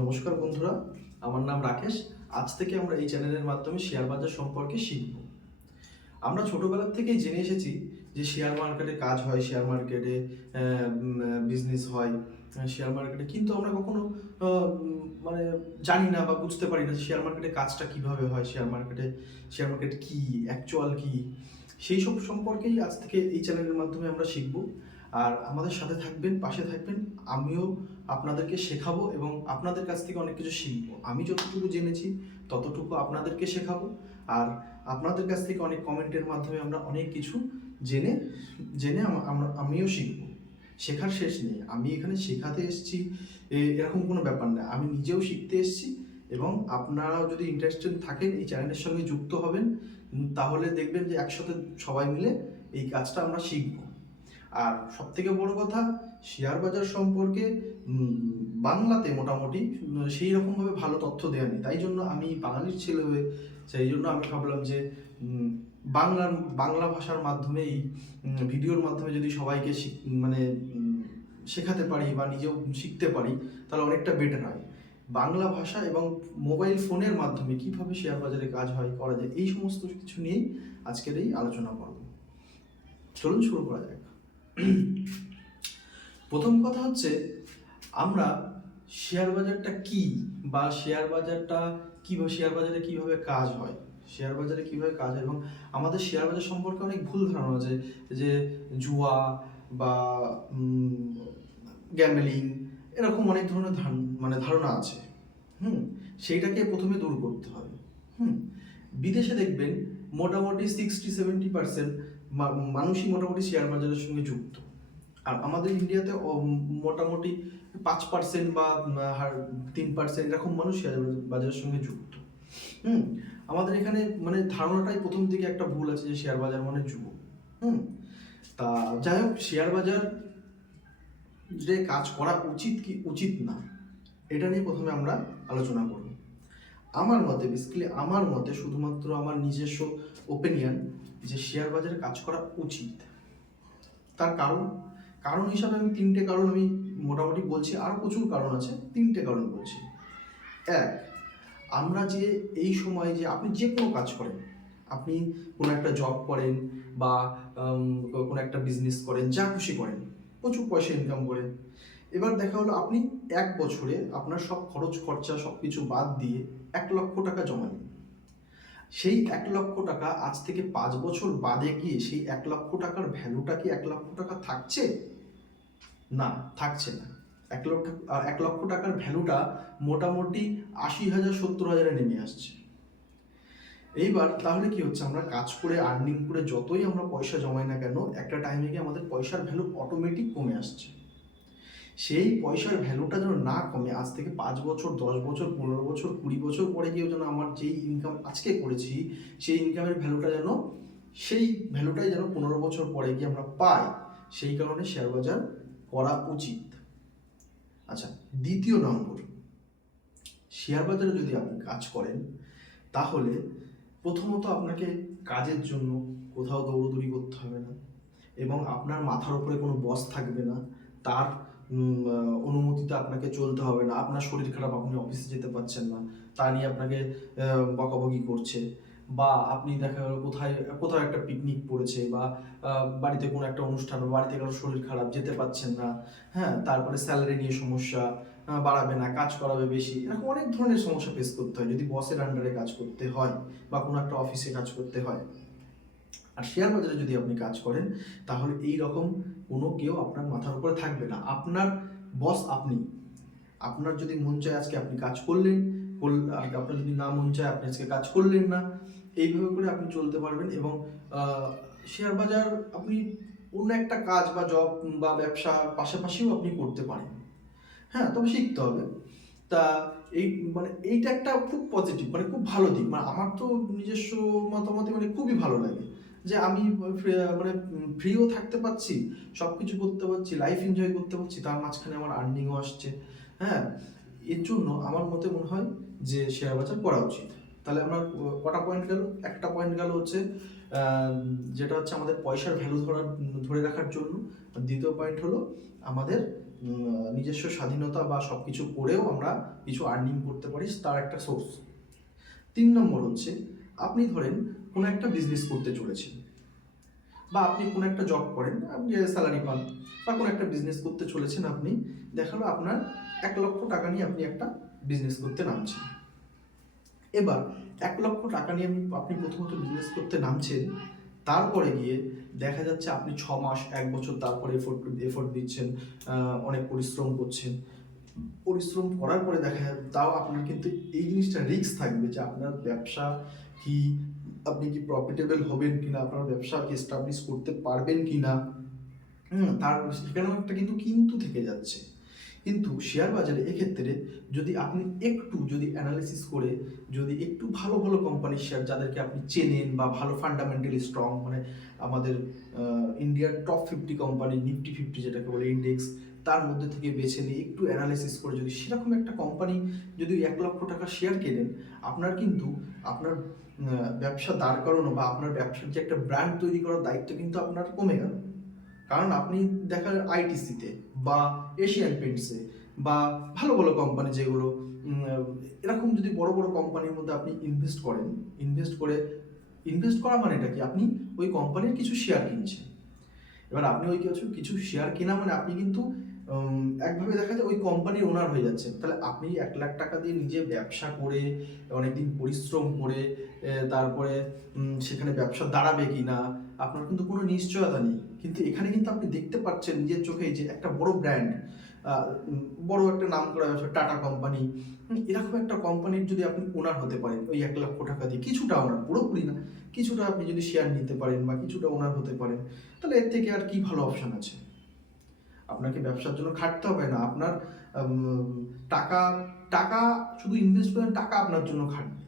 নমস্কার বন্ধুরা, আমার নাম রাকেশ। আজ থেকে আমরা এই চ্যানেলের মাধ্যমে শেয়ার বাজার সম্পর্কে শিখব। আমরা ছোটবেলা থেকেই জেনে এসেছি যে শেয়ার মার্কেটে কাজ হয়, শেয়ার মার্কেটে বিজনেস হয়, শেয়ার মার্কেটে কিন্তু আমরা কখনো মানে জানি না বা বুঝতে পারি না শেয়ার মার্কেটে কাজটা কিভাবে হয়, শেয়ার মার্কেট কি, অ্যাকচুয়াল কি, সেই সব সম্পর্কেই আজ থেকে এই চ্যানেলের মাধ্যমে আমরা শিখব। আর আমাদের সাথে থাকবেন, পাশে থাকবেন। আমিও আপনাদেরকে শেখাবো এবং আপনাদের কাছ থেকে অনেক কিছু শিখবো। আমি যতটুকু জেনেছি ততটুকু আপনাদেরকে শেখাবো। আর আপনাদের কাছ থেকে অনেক কমেন্টের মাধ্যমে আমরা অনেক কিছু জেনে জেনে আমিও শিখবো। শেখার শেষ নেই। আমি এখানে শেখাতে এসেছি এরকম কোনো ব্যাপার না, আমি নিজেও শিখতে এসেছি। এবং আপনারাও যদি ইন্টারেস্টেড থাকেন, এই চ্যানেলের সঙ্গে যুক্ত হবেন, তাহলে দেখবেন যে একসাথে সবাই মিলে এই কাজটা আমরা শিখবো। আর সবথেকে বড় কথা, শেয়ার বাজার সম্পর্কে বাংলাতে মোটামুটি সেই রকমভাবে ভালো তথ্য দেওয়া নেই। তাই জন্য আমি বাঙালির ছেলে হয়ে সেই জন্য আমি ভাবলাম যে বাংলা ভাষার মাধ্যমে এই ভিডিওর মাধ্যমে যদি সবাইকে মানে শেখাতে পারি বা নিজেও শিখতে পারি, তাহলে অনেকটা বেটার হয়। বাংলা ভাষা এবং মোবাইল ফোনের মাধ্যমে কিভাবে শেয়ার বাজারে কাজ হয়, করা যায়, এই সমস্ত কিছু নিয়েই আজকের এই আলোচনা করব। চলুন শুরু করা যাক। প্রথম কথা হচ্ছে, আমরা শেয়ার বাজারটা কি, বা শেয়ার বাজারে কিভাবে কাজ হয়, শেয়ার বাজারে কিভাবে কাজ হয়। এবং আমাদের শেয়ার বাজার সম্পর্কে অনেক ভুল ধারণা আছে, যে জুয়া বা গ্যাম্বলিং, এরকম অনেক ধরনের ধারণা আছে। সেইটাকে প্রথমে দূর করতে হবে। বিদেশে দেখবেন মোটামুটি 60-70% মানুষই মোটামুটি শেয়ার বাজারের সঙ্গে যুক্ত। আর আমাদের ইন্ডিয়াতে মোটামুটি 5% বা 3% এরকম মানুষ শেয়ার বাজারের সঙ্গে যুক্ত। আমাদের এখানে মানে ধারণাটাই প্রথম থেকে একটা ভুল আছে যে শেয়ার বাজার মানে জুয়া। তা যাই হোক, শেয়ার বাজার যে কাজ করা উচিত কি উচিত না, এটা নিয়ে প্রথমে আমরা আলোচনা করব। আমার মতে শুধুমাত্র আমার নিজস্ব ওপিনিয়ন, যে শেয়ার বাজারে কাজ করা উচিত। তার কারণ হিসাবে আমি 3টে কারণ আমি মোটামুটি বলছি, আরও প্রচুর কারণ আছে, 3টে কারণ বলছি। এক, আমরা যে এই সময় যে আপনি যে কোনো কাজ করেন, আপনি কোনো একটা জব করেন বা কোনো একটা বিজনেস করেন, যা খুশি করেন, প্রচুর পয়সা ইনকাম করেন। এবার দেখা হলো আপনি 1 বছরে আপনার সব খরচ খরচা সব কিছু বাদ দিয়ে 1 লক্ষ টাকা জমা নিন। সেই 1 লক্ষ টাকা আজ থেকে 5 বছর বাদে গিয়ে সেই 1 লক্ষ টাকার ভ্যালুটা কি 1 লক্ষ টাকা থাকছে? না, থাকছে না। 1 লক্ষ টাকার ভ্যালুটা মোটামুটি 80,000 70,000-এ নেমে আসছে। এইবার তাহলে কি হচ্ছে, আমরা কাজ করে আর্নিং করে যতই আমরা পয়সা জমাই না কেন, একটা টাইমে গিয়ে আমাদের পয়সার ভ্যালু অটোমেটিক কমে আসছে। সেই পয়সার ভ্যালুটা যেন না কমে, আজ থেকে 5 বছর 10 বছর 15 বছর 20 বছর পরে গিয়েও যেন আমার যেই ইনকাম আজকে করেছি, সেই ইনকামের ভ্যালুটা যেন সেই ভ্যালুটাই যেন 15 বছর পরে গিয়ে আমরা পাই, সেই কারণে শেয়ার বাজার করা উচিত। আচ্ছা, দ্বিতীয় নম্বর, শেয়ার বাজারে যদি আপনি কাজ করেন, তাহলে প্রথমত আপনাকে কাজের জন্য কোথাও দৌড়দৌড়ি করতে হবে না, এবং আপনার মাথার উপরে কোনো বস থাকবে না, তার অনুমতিতে আপনাকে চলতে হবে না। আপনার শরীর খারাপ, আপনি অফিসে যেতে পারছেন না, তা নিয়ে আপনাকে বকাবকি করছে, বা আপনি দেখা গেল কোথাও একটা পিকনিক পড়েছে, বা বাড়িতে কোনো একটা অনুষ্ঠান, বাড়িতে কারো শরীর খারাপ, যেতে পারছেন না, তারপরে স্যালারি নিয়ে সমস্যা, বাড়াবে না, কাজ করাবে বেশি, এরকম অনেক ধরনের সমস্যা ফেস করতে হয় যদি বসের আন্ডারে কাজ করতে হয় বা কোনো একটা অফিসে কাজ করতে হয়। আর শেয়ার বাজারে যদি আপনি কাজ করেন, তাহলে এই রকম কেউ আপনার মাথার উপরে থাকবে না। আপনার বস আপনি। আপনার যদি মন চায় আজকে আপনি কাজ করলেন, আর আপনার যদি না মন চায় আপনি আজকে কাজ করলেন না। এইভাবে করে আপনি চলতে পারবেন। এবং শেয়ার বাজার আপনি অন্য একটা কাজ বা জব বা ব্যবসা পাশাপাশিও আপনি করতে পারেন। তবে শিখতে হবে। তা এইটা একটা খুব পজিটিভ, খুব ভালো দিক। আমার তো নিজস্ব মতামতে খুবই ভালো লাগে যে আমি ফ্রিও থাকতে পারছি, সব কিছু করতে পারছি, লাইফ এনজয় করতে পারছি, তার মাঝখানে আমার আর্নিংও আসছে। এর জন্য আমার মতে মনে হয় যে শেয়ার বাজার করা উচিত। তাহলে আমার কটা পয়েন্ট গেল? একটা পয়েন্ট গেল হচ্ছে যেটা হচ্ছে আমাদের পয়সার ভ্যালু ধরে রাখার জন্য। দ্বিতীয় পয়েন্ট হলো আমাদের নিজস্ব স্বাধীনতা বা সব কিছু করেও আমরা কিছু আর্নিং করতে পারি, তার একটা সোর্স। 3 নম্বর হচ্ছে, আপনি ধরেন কোনো একটা বিজনেস করতে চলেছেন, বা আপনি কোনো একটা জব করেন, আপনি স্যালারি পান, বা কোনো একটা বিজনেস করতে চলেছেন, আপনি দেখালো আপনার 1,00,000 টাকা নিয়ে আপনি একটা বিজনেস করতে নামছেন। এবার 1,00,000 টাকা নিয়ে আপনি প্রথমত বিজনেস করতে নামছেন, তারপরে গিয়ে দেখা যাচ্ছে আপনি 6 মাস 1 বছর তারপরে এফোর্ট দিচ্ছেন, অনেক পরিশ্রম করছেন। পরিশ্রম করার পরে দেখা যায় তাও আপনার কিন্তু এই জিনিসটা রিস্ক থাকবে যে আপনার ব্যবসা কি, আপনি কি প্রফিটেবল হবেন কিনা, আপনার ব্যবসাকে এস্টাবলিশ করতে পারবেন কিনা। তার সেখানেও একটা কিন্তু থেকে যাচ্ছে। কিন্তু শেয়ার বাজারে এক্ষেত্রে যদি আপনি একটু যদি অ্যানালিসিস করে, যদি একটু ভালো ভালো কোম্পানির শেয়ার যাদেরকে আপনি চেনেন বা ভালো ফান্ডামেন্টালি স্ট্রং, মানে আমাদের ইন্ডিয়ার টপ 50 কোম্পানি, নিফটি 50 যেটাকে বলে ইন্ডেক্স, তার মধ্যে থেকে বেছে নিয়ে একটু অ্যানালিসিস করে যদি সেরকম একটা কোম্পানি যদি 1,00,000 টাকা শেয়ার কেনেন, আপনার কিন্তু আপনার ব্যবসা দাঁড় করানো বা আপনার ব্যবসার যে একটা ব্র্যান্ড তৈরি করার দায়িত্ব কিন্তু আপনার কমে গেল। কারণ আপনি দেখা আইটিসিতে বা এশিয়ান পেন্টসে বা ভালো ভালো কোম্পানি যেগুলো, এরকম যদি বড় বড় কোম্পানির মধ্যে আপনি ইনভেস্ট করা মানে এটা কি, আপনি ওই কোম্পানির কিছু শেয়ার কিনছেন। এবার আপনি ওই কিছু শেয়ার কেনা মানে আপনি কিন্তু একভাবে দেখা যায় ওই কোম্পানির ওনার হয়ে যাচ্ছে। তাহলে আপনি 1,00,000 টাকা দিয়ে নিজে ব্যবসা করে অনেকদিন পরিশ্রম করে তারপরে সেখানে ব্যবসা দাঁড়াবে কি না আপনার কিন্তু কোনো নিশ্চয়তা নেই। কিন্তু এখানে কিন্তু আপনি দেখতে পাচ্ছেন নিজের চোখেই যে একটা বড় ব্র্যান্ড, বড় একটা নাম করা ব্যবসা, টাটা কোম্পানি, এরকম একটা কোম্পানির যদি আপনি ওনার হতে পারেন ওই 1,00,000 টাকা দিয়ে, কিছুটা ওনার, পুরোপুরি না, কিছুটা আপনি যদি শেয়ার নিতে পারেন বা কিছুটা ওনার হতে পারেন, তাহলে এর থেকে আর কি ভালো অপশন আছে। আপনাকে ব্যবসার জন্য খাটতে হবে না, আপনার টাকা টাকা শুধু ইনভেস্ট করেন, টাকা আপনার জন্য খাটবে।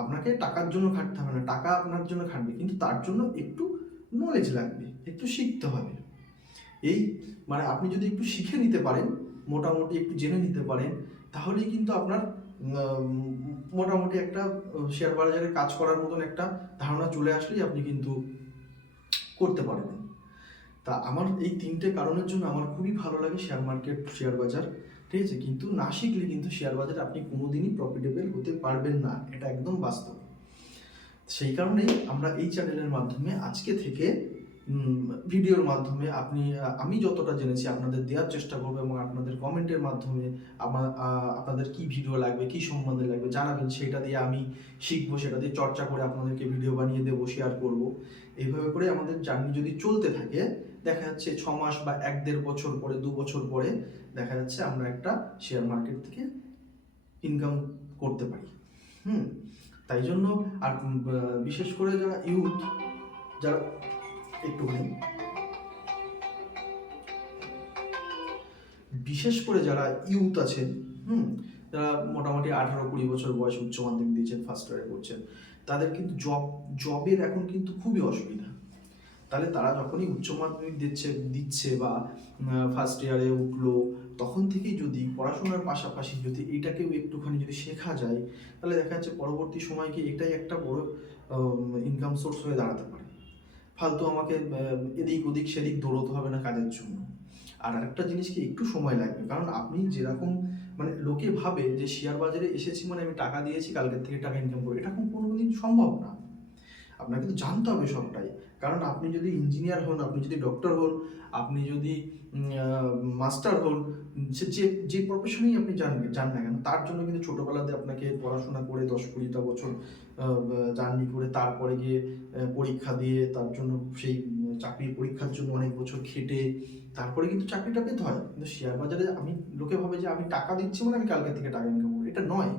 আপনাকে টাকার জন্য খাটতে হবে না, টাকা আপনার জন্য খাটবে, কিন্তু তার জন্য একটু নলেজ লাগবে, একটু শিখতে হবে। এই মানে আপনি যদি একটু শিখে নিতে পারেন, মোটামুটি একটু জেনে নিতে পারেন, তাহলেই কিন্তু আপনার মোটামুটি একটা শেয়ার বাজারে কাজ করার মতন একটা ধারণা চলে আসলেই আপনি কিন্তু করতে পারবেন। তা আমার এই 3টে কারণের জন্য আমার খুবই ভালো লাগে শেয়ার মার্কেট, শেয়ার বাজার, ঠিক আছে। কিন্তু না শিখলে কিন্তু শেয়ার বাজারে আপনি কোনোদিনই প্রফিটেবল হতে পারবেন না, এটা একদম বাস্তব। সেই কারণেই আমরা এই চ্যানেলের মাধ্যমে আজকে থেকে ভিডিওর মাধ্যমে আমি যতটা জেনেছি আপনাদের দেওয়ার চেষ্টা করবো, এবং আপনাদের কমেন্টের মাধ্যমে আপনাদের কি ভিডিও লাগবে, কি সম্বন্ধে লাগবে জানাবেন, সেটা দিয়ে আমি শিখবো, সেটা দিয়ে চর্চা করে আপনাদেরকে ভিডিও বানিয়ে দেবো, শেয়ার করব। এইভাবে করে আমাদের জার্নি যদি চলতে থাকে, দেখা যাচ্ছে 6 মাস বা 1-1.5 বছর পরে, 2 বছর পরে দেখা যাচ্ছে আমরা একটা শেয়ার মার্কেট থেকে ইনকাম করতে পারি। তাই জন্য আর বিশেষ করে যারা ইউথ, যারা একটুখানি বিশেষ করে যারা ইউথ আছেন, যারা মোটামুটি 18-20 বছর বয়স, উচ্চ মাধ্যমিক দিয়েছেন, ফার্স্ট ইয়ারে করছেন, তাদের কিন্তু জবের এখন কিন্তু খুবই অসুবিধা। তাহলে তারা যখনই উচ্চ মাধ্যমিক দিচ্ছে বা ফার্স্ট ইয়ারে উঠলো, তখন থেকেই যদি পড়াশোনার পাশাপাশি যদি এইটাকেও একটুখানি যদি শেখা যায়, তাহলে দেখা যাচ্ছে পরবর্তী সময়কে এটাই একটা বড় ইনকাম সোর্স হয়ে দাঁড়াতে পারে। ফালতু আমাকে এদিক ওদিক সেদিক দৌড়তে হবে না কাজের জন্য। আর আরেকটা জিনিস কি, একটু সময় লাগবে, কারণ আপনি যেরকম মানে লোকে ভাবে যে শেয়ার বাজারে এসেছি মানে আমি টাকা দিয়েছি কালকের থেকে টাকা ইনকাম করবো, এটা কোনোদিন সম্ভব না। আপনাকে তো জানতে হবে সবটাই। কারণ আপনি যদি ইঞ্জিনিয়ার হন, আপনি যদি ডক্টর হন, আপনি যদি মাস্টার হন, সে যে প্রফেশনেই আপনি যান না কেন, তার জন্য কিন্তু ছোটোবেলাতে আপনাকে পড়াশোনা করে 10-20টা বছর জার্নি করে তারপরে গিয়ে পরীক্ষা দিয়ে তার জন্য সেই চাকরির পরীক্ষার জন্য অনেক বছর খেটে তারপরে কিন্তু চাকরিটা পেতে হয়। কিন্তু শেয়ার বাজারে লোকে ভাবে যে আমি টাকা দিচ্ছি মানে আমি কালকে থেকে টাকা ইনকাম করবো, এটা নয়।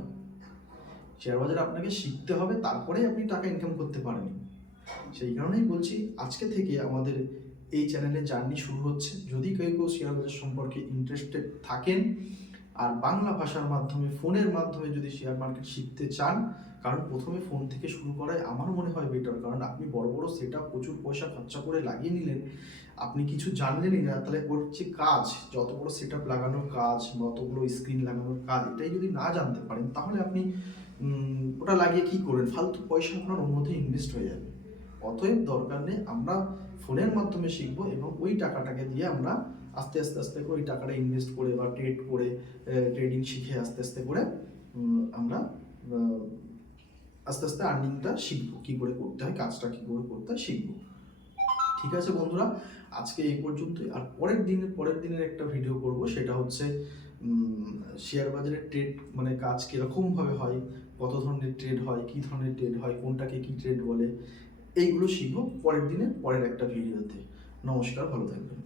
শেয়ার বাজারে আপনাকে শিখতে হবে, তারপরেই আপনি টাকা ইনকাম করতে পারবেন। সেই কারণেই বলছি, আজকে থেকে আমাদের এই চ্যানেলে জার্নি শুরু হচ্ছে। যদি কেউ শেয়ার বাজার সম্পর্কে ইন্টারেস্টেড থাকেন আর বাংলা ভাষার মাধ্যমে, ফোনের মাধ্যমে যদি শেয়ার মার্কেট শিখতে চান, কারণ প্রথমে ফোন থেকে শুরু করাই আমার মনে হয় বেটার। কারণ আপনি বড় বড় সেট আপ প্রচুর পয়সা খরচা করে লাগিয়ে নিলেন, আপনি কিছু জানলেনই না, তাহলে ওর যে কাজ, যত বড় সেট আপ লাগানোর কাজ, যতগুলো স্ক্রিন লাগানোর কাজ, এটাই যদি না জানতে পারেন, তাহলে আপনি ওটা লাগিয়ে কি করবেন, ফালতু পয়সা আপনার ওর মধ্যে ইনভেস্ট হয়ে যাবে। অতএব দরকার নেই, আমরা ফোনের মাধ্যমে শিখবো এবং ওই টাকাটাকে দিয়ে আমরা আস্তে আস্তে আস্তে করে ওই টাকাটা ইনভেস্ট করে বা ট্রেড করে, ট্রেডিং শিখে আস্তে আস্তে করে আমরা আস্তে আস্তে আর্নিংটা শিখবো, কী করে করতে হয়, কাজটা কী করে করতে হয় শিখবো। ঠিক আছে বন্ধুরা, আজকে এই পর্যন্তই। আর পরের দিনের একটা ভিডিও করব, সেটা হচ্ছে শেয়ার বাজারের ট্রেড মানে কাজ কীরকমভাবে হয়, কত ধরনের ট্রেড হয়, কী ধরনের ট্রেড হয়, কোনটাকে কী ট্রেড বলে, এইগুলো শিখবো পরের একটা ভিডিওতে। নমস্কার, ভালো থাকবেন।